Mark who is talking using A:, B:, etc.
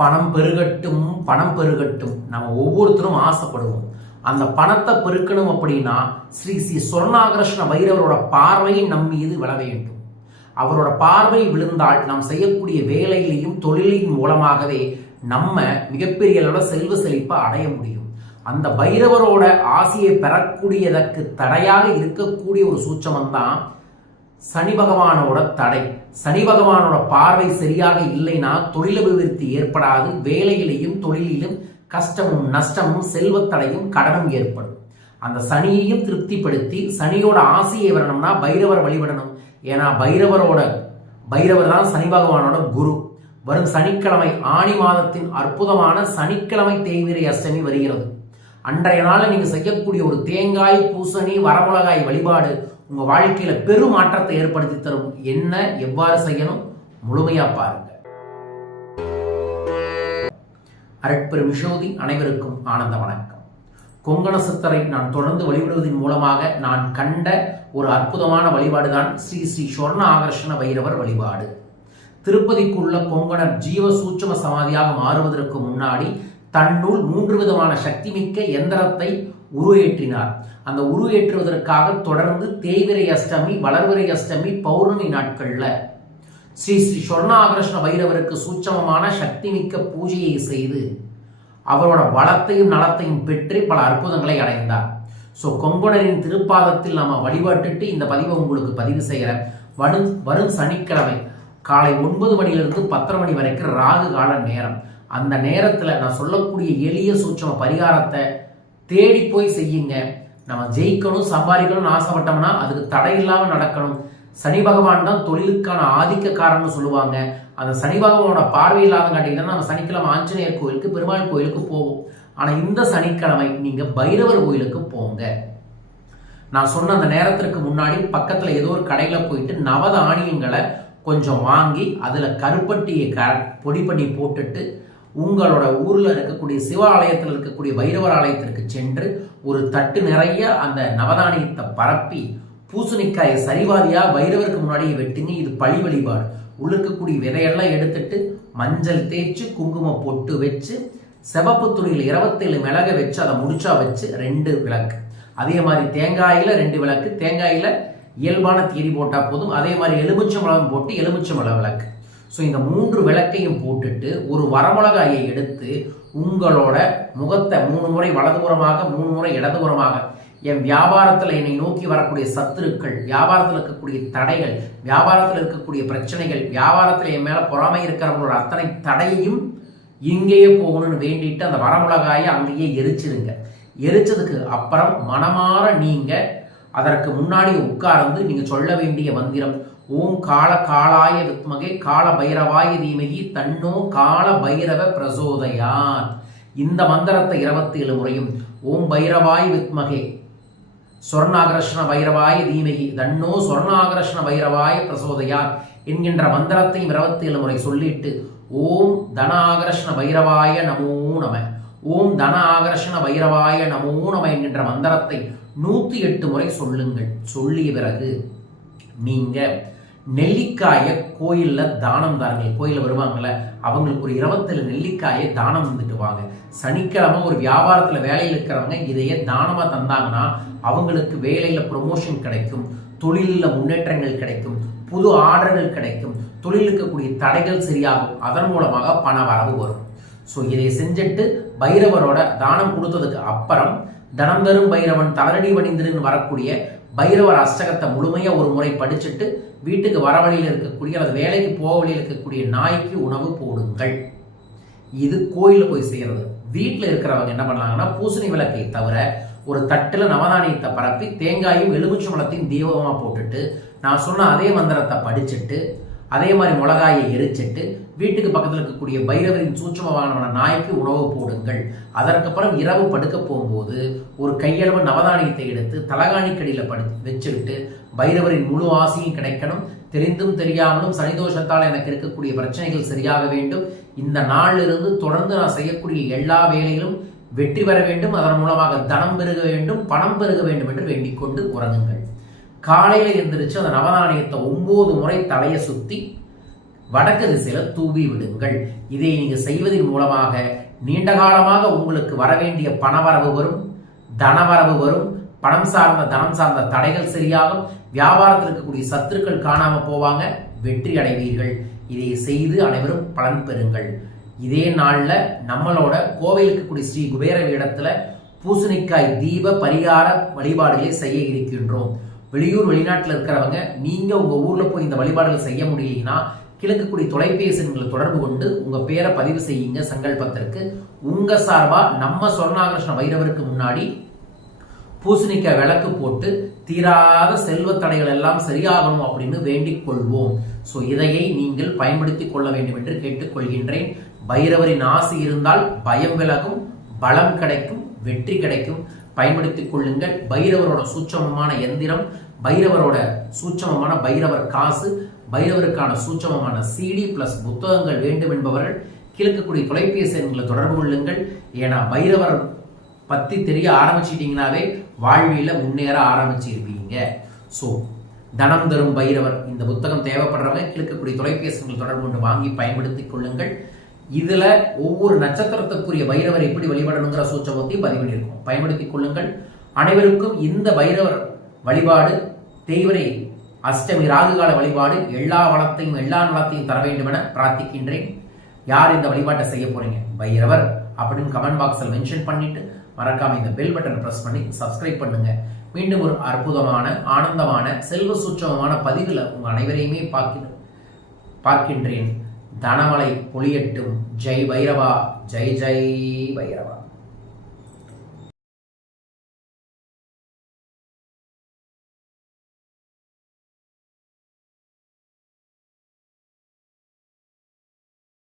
A: பணம் பெருகட்டும் பணம் பெருகட்டும். நம்ம ஒவ்வொருத்தரும் ஆசைப்படுவோம். அந்த பணத்தை பெருக்கணும் அப்படின்னா ஸ்ரீ ஸ்ரீ சொர்ணாகர்ஷ்ண பைரவரோட பார்வை நம் மீது விழ வேண்டும். அவரோட பார்வை விழுந்தால் நாம் செய்யக்கூடிய வேலையிலையும் தொழிலின் மூலமாகவே நம்ம மிகப்பெரிய அளவில் செல்வ செழிப்பை அடைய முடியும். அந்த பைரவரோட ஆசையை பெறக்கூடியதற்கு தடையாக இருக்கக்கூடிய ஒரு சூச்சமந்தான் சனி பகவானோட தடை. சனி பகவானோட பார்வை சரியாக இல்லைன்னா தொழில் அபிவிருத்தி ஏற்படாது. வேலையிலையும் தொழிலிலும் கஷ்டமும் நஷ்டமும் செல்வத்தடையும் கடனும் ஏற்படும். அந்த சனியையும் திருப்திப்படுத்தி சனியோட ஆசையை வரணும்னா பைரவர் வழிபடணும். ஏன்னா பைரவரோட பைரவர் தான் சனி பகவானோட குரு. வரும் சனிக்கிழமை ஆணி மாதத்தின் அற்புதமான சனிக்கிழமை தேய்விரை அஷ்டமி வருகிறது. அன்றைய நாளில் நீங்கள் செய்யக்கூடிய ஒரு தேங்காய் பூசணி வரமுளகாய் வழிபாடு உங்க வாழ்க்கையில பெரும் மாற்றத்தை ஏற்படுத்தி தரும் என்ன எவ்வாறு செய்யணும் முழுமையா பாருங்க. அரட்பெரும் விஷோதி அனைவருக்கும் ஆனந்த வணக்கம். கொங்கண சித்தரை நான் தொடர்ந்து வழிபடுவதன் மூலமாக நான் கண்ட ஒரு அற்புதமான வழிபாடுதான் ஸ்ரீ ஸ்ரீ சொர்ண ஆகர்ஷண பைரவர் வழிபாடு. திருப்பதிக்குள்ள கொங்கணர் ஜீவ சூட்சம சமாதியாக மாறுவதற்கு முன்னாடி தன்னுள் மூன்று விதமான சக்திமிக்க எந்திரத்தை உருவேற்றினார். அந்த உருவேற்றுவதற்காக தொடர்ந்து தேய்விரை அஷ்டமி வளர்விரை அஷ்டமி பௌர்ணமி நாட்களில் ஸ்ரீ ஸ்ரீ சொர்ணாகிருஷ்ண பைரவருக்கு சூட்சமமான சக்தி மிக்க பூஜையை செய்து அவரோட வளத்தையும் நலத்தையும் பெற்று பல அற்புதங்களை அடைந்தார். ஸோ கொங்குணரின் திருப்பாதத்தில் நம்ம வழிபட்டுட்டு இந்த பதிவை உங்களுக்கு பதிவு செய்கிறேன் வரும் வரும் சனிக்கிழமை காலை ஒன்பது மணிலிருந்து பத்தரை மணி வரைக்கும் ராகு கால நேரம். அந்த நேரத்தில் நான் சொல்லக்கூடிய எளிய சூட்சம பரிகாரத்தை தேடி போய் செய்யுங்க. நம்ம ஜெயிக்கணும் சம்பாதிக்கணும்னு ஆசைப்பட்டோம்னா அதுக்கு தடை இல்லாமல் நடக்கணும். சனி பகவான் தான் தொழிலுக்கான ஆதிக்க காரணம்னு சொல்லுவாங்க. அந்த சனி பகவானோட பார்வை இல்லாத நம்ம சனிக்கிழமை ஆஞ்சநேயர் கோயிலுக்கு பெருமாள் கோயிலுக்கு போவோம். ஆனால் இந்த சனிக்கிழமை நீங்கள் பைரவர் கோயிலுக்கு போங்க. நான் சொன்ன அந்த நேரத்திற்கு முன்னாடி பக்கத்தில் ஏதோ ஒரு கடையில் போயிட்டு நவதானியங்களை கொஞ்சம் வாங்கி அதில் கருப்பட்டியை க பொடி பண்ணி போட்டுட்டு உங்களோட ஊரில் இருக்கக்கூடிய சிவ ஆலயத்தில் இருக்கக்கூடிய பைரவர் ஆலயத்திற்கு சென்று ஒரு தட்டு நிறைய அந்த நவதானியத்தை பரப்பி பூசணிக்காயை சரிவாதியாக பைரவருக்கு முன்னாடியே வெட்டுங்க. இது பழி வழிபாடு. உள்ள இருக்கக்கூடிய விதையெல்லாம் எடுத்துட்டு மஞ்சள் தேய்ச்சி குங்குமம் பொட்டு வச்சு செவப்பு துணியில் இருபத்தேழு மிளகை வச்சு அதை முடிச்சா வச்சு ரெண்டு விளக்கு. அதே மாதிரி தேங்காயில் ரெண்டு விளக்கு. தேங்காயில இயல்பான தீரி போட்டால் போதும். அதே மாதிரி எலுமிச்சம்பழம் போட்டு எலுமிச்சம்பழம் விளக்கு. ஸோ இந்த மூன்று விளக்கையும் போட்டுட்டு ஒரு வரமிளகாயை எடுத்து உங்களோட முகத்தை மூணு முறை வலதுபுறமாக மூணு முறை இடதுபுறமாக என் வியாபாரத்தில் என்னை நோக்கி வரக்கூடிய சத்துருக்கள் வியாபாரத்தில் இருக்கக்கூடிய தடைகள் வியாபாரத்தில் இருக்கக்கூடிய பிரச்சனைகள் வியாபாரத்தில் என் மேலே பொறாமை இருக்கிறவங்களோட அத்தனை தடையையும் இங்கேயே போகணும்னு வேண்டிட்டு அந்த வரமிளகாயை அங்கேயே எரிச்சிருங்க. எரிச்சதுக்கு அப்புறம் மனமாற நீங்கள் அதற்கு முன்னாடி உட்கார்ந்து நீங்கள் சொல்ல வேண்டிய மந்திரம் ஓம் கால காலாய வித்மகே கால பைரவாய தீமகி தன்னோ கால பைரவ பிரசோதயாத். இந்த மந்திரத்தை இருபத்தி ஏழு முறையும் ஓம் பைரவாய் வித்மகே சொர்ணாகர்ஷ்ண பைரவாய தீமகி தன்னோ சொர்ணாகர்ஷ்ண பைரவாய பிரசோதயான் என்கின்ற மந்திரத்தையும் இருபத்தி ஏழு முறை சொல்லிட்டு ஓம் தன ஆகர்ஷ்ண பைரவாய நமோ நம ஓம் தன ஆகர்ஷண பைரவாய நமோ நம என்கின்ற மந்திரத்தை நூற்றி எட்டு முறை சொல்லுங்கள். சொல்லிய பிறகு நீங்கள் நெல்லிக்காயை கோயிலில் தானம் தாருங்கள் கோயிலில் வருவாங்கள்ல அவங்களுக்கு ஒரு இருபத்தேழு நெல்லிக்காயை தானம் வந்துட்டு வாங்க. சனிக்கிழமை ஒரு வியாபாரத்தில் வேலையில் இருக்கிறவங்க இதையே தானமாக தந்தாங்கன்னா அவங்களுக்கு வேலையில் ப்ரொமோஷன் கிடைக்கும் தொழிலில் முன்னேற்றங்கள் கிடைக்கும் புது ஆர்டர்கள் கிடைக்கும் தொழில் இருக்கக்கூடிய தடைகள் சரியாகும் அதன் மூலமாக பண வரவு வரும். ஸோ இதை செஞ்சுட்டு பைரவரோட தானம் கொடுத்ததுக்கு அப்புறம் தனம் தரும் பைரவன் தளரடி வணிந்திருன்னு வரக்கூடிய பைரவர் அஷ்டகத்தை முழுமையாக ஒரு முறை படிச்சுட்டு வீட்டுக்கு வர வழியில் இருக்கக்கூடிய அல்லது வேலைக்கு போக வழியில் இருக்கக்கூடிய நாய்க்கு உணவு போடுங்கள். இது கோயிலில் போய் செய்கிறது வீட்டில் இருக்கிறவங்க என்ன பண்ணலாங்கன்னா பூசணி விளக்கை தவிர ஒரு தட்டில் நவதானியத்தை பரப்பி தேங்காயும் எலுமிச்சம்பழத்தையும் தீபமாக போட்டுட்டு நான் சொன்ன அதே மந்திரத்தை படிச்சுட்டு அதே மாதிரி மிளகாயை எரிச்சிட்டு வீட்டுக்கு பக்கத்தில் இருக்கக்கூடிய பைரவரின் சூட்சமமான நாய்க்கு உணவு போடுங்கள். அதற்கப்புறம் இரவு படுக்க போகும்போது ஒரு கையளவு நவதானியத்தை எடுத்து தலகாணிக்கடியில் படு வச்சுக்கிட்டு பைரவரின் முழு ஆசையும் கிடைக்கணும். தெரிந்தும் தெரியாமலும் சனிதோஷத்தால் எனக்கு இருக்கக்கூடிய பிரச்சனைகள் சரியாக வேண்டும். இந்த நாளிலிருந்து தொடர்ந்து நான் செய்யக்கூடிய எல்லா வேலைகளும் வெற்றி பெற வேண்டும். அதன் மூலமாக தனம் பெருக வேண்டும் பணம் பெருக வேண்டும் என்று வேண்டிக் கொண்டு உறங்குங்கள். காலையில் எந்திரிச்சு அந்த நவதானியத்தை ஒம்பது முறை தலையை சுற்றி வடக்கு திசையில் தூவி விடுங்கள். இதை நீங்கள் செய்வதன் மூலமாக நீண்ட காலமாக உங்களுக்கு வரவேண்டிய பணவரவு வரும் தனவரவு வரும். பணம் சார்ந்த தனம் சார்ந்த தடைகள் சரியாகும். வியாபாரத்தில் இருக்கக்கூடிய சத்துருக்கள் காணாம போவாங்க. வெற்றி அடைவீர்கள். இதை செய்து அனைவரும் பலன் பெறுங்கள். இதே நாளில் நம்மளோட கோவிலுக்கு கூடிய ஸ்ரீ குபேர இடத்துல பூசணிக்காய் தீப பரிகார வழிபாடுகளை செய்ய இருக்கின்றோம். வெளியூர் வெளிநாட்டில் இருக்கிறவங்க நீங்கள் உங்கள் ஊரில் போய் இந்த வழிபாடுகள் செய்ய முடியலைன்னா கிழக்குக்குடி தொலைபேசி தொடர்பு கொண்டு உங்கள் பேரை பதிவு செய்யுங்க சங்கல்பத்திற்கு. உங்கள் சார்பாக நம்ம சொர்ணாகிருஷ்ண வைரவருக்கு முன்னாடி பூசணிக்காய் விளக்கு போட்டு தீராத செல்வ தடைகள் எல்லாம் சரியாகணும் அப்படின்னு வேண்டிக் கொள்வோம். ஸோ இதையை நீங்கள் பயன்படுத்தி கொள்ள வேண்டும் என்று கேட்டுக்கொள்கின்றேன். பைரவரின் ஆசை இருந்தால் பயம் விலகும் பலம் கிடைக்கும் வெற்றி கிடைக்கும். பயன்படுத்திக் கொள்ளுங்கள். பைரவரோட சூட்சமமான எந்திரம் பைரவரோட சூட்சமமான பைரவர் காசு பைரவருக்கான சூட்சமமான சிடி பிளஸ் புத்தகங்கள் வேண்டும் என்பவர்கள் கிழக்கக்கூடிய தொலைபேசி எண்களை தொடர்பு கொள்ளுங்கள். ஏன்னா பைரவர் பத்தி தெரிய ஆரம்பிச்சிட்டீங்கனாவே வாழ்வியில் முன்னேற ஆரம்பிச்சிருப்பீங்க ஸோ தனம் தரும் பைரவர் இந்த புத்தகம் தேவைப்படுறவங்க கிழக்கக்கூடிய தொலைபேசி தொடர்பு கொண்டு வாங்கி பயன்படுத்திக் கொள்ளுங்கள். இதுல ஒவ்வொரு நட்சத்திரத்துக்குரிய பைரவர் எப்படி வழிபடணுங்கிற சூச்சகத்தையும் பதிவு பயன்படுத்திக் கொள்ளுங்கள். அனைவருக்கும் இந்த பைரவர் வழிபாடு தேய்வரை அஷ்டமி ராகுகால வழிபாடு எல்லா வளத்தையும் எல்லா நலத்தையும் தர வேண்டும் என பிரார்த்திக்கின்றேன். யார் இந்த வழிபாட்டை செய்ய போறீங்க? பைரவர் அப்படின்னு கமெண்ட் பாக்ஸில் மென்ஷன் பண்ணிட்டு மறக்காம இந்த பெல் பட்டனை பிரஸ் பண்ணி சப்ஸ்கிரைப் பண்ணுங்க. மீண்டும் ஒரு அற்புதமான ஆனந்தமான செல்வ சூட்சமான பதிவில் உங்கள் அனைவரையுமே பார்க்க பார்க்கின்றேன். தனமலை பொலியட்டும் ஜெய் பைரவா ஜெய் ஜெய் பைரவா.